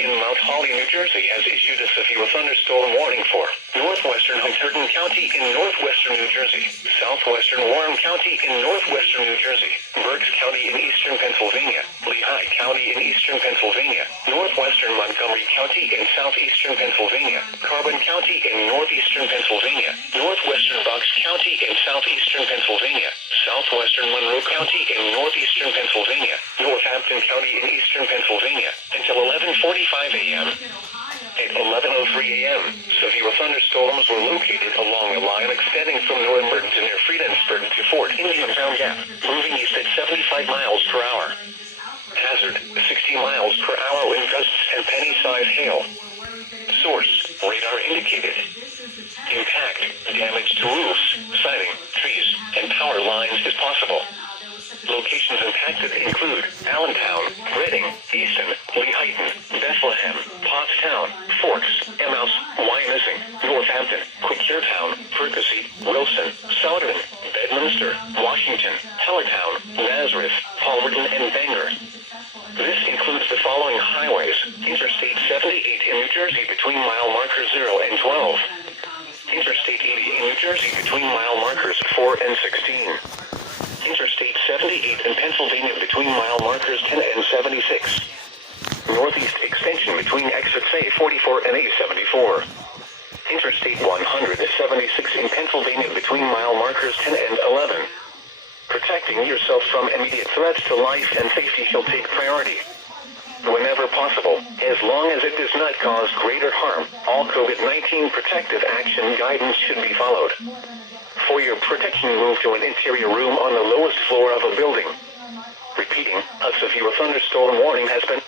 in Mount Holly, New Jersey has issued a severe thunderstorm warning for northwestern Hunterdon County in northwestern New Jersey, southwestern Warren County in northwestern New Jersey, Berks County in eastern Pennsylvania, Lehigh County in eastern Pennsylvania, northwestern Montgomery County in southeastern Pennsylvania, Carbon County in northeastern Pennsylvania, northwestern Bucks County in southeastern Pennsylvania, southwestern Monroe County in northeastern Pennsylvania, Northampton County in eastern Pennsylvania, until 11:45 a.m. At 11:03 a.m., severe thunderstorms were located along a line extending from Northburn to near Friedensburg to Fort Indiantown Gap, moving east at 75 miles per hour. Hazard, 60 miles per hour wind gusts and penny-sized hail. Source, radar indicated. Impact, damage to roofs, siding, trees, and power lines is possible. Locations impacted include Allentown, Reading, Easton, Lehighton, Bethlehem, Pottstown, Forks, Emmaus, Wyomissing, Northampton, Quakertown, Percy, Wilson, Souderton, Bedminster, Washington, Hellertown, Nazareth, Palmerton, and Bangor. This includes the following highways: Interstate 78 in New Jersey between mile markers 0 and 12. Interstate 80 in New Jersey between mile markers 4 and 16. Interstate 78 in Pennsylvania between mile markers 10 and 76. Northeast extension between exits A44 and A74. Interstate 176 in Pennsylvania between mile markers 10 and 11. Protecting yourself from immediate threats to life and safety shall take priority. Whenever possible, as long as it does not cause greater harm, all COVID-19 protective action guidance should be followed. For your protection, move to an interior room on the lowest floor of a building. Repeating, a severe thunderstorm warning has been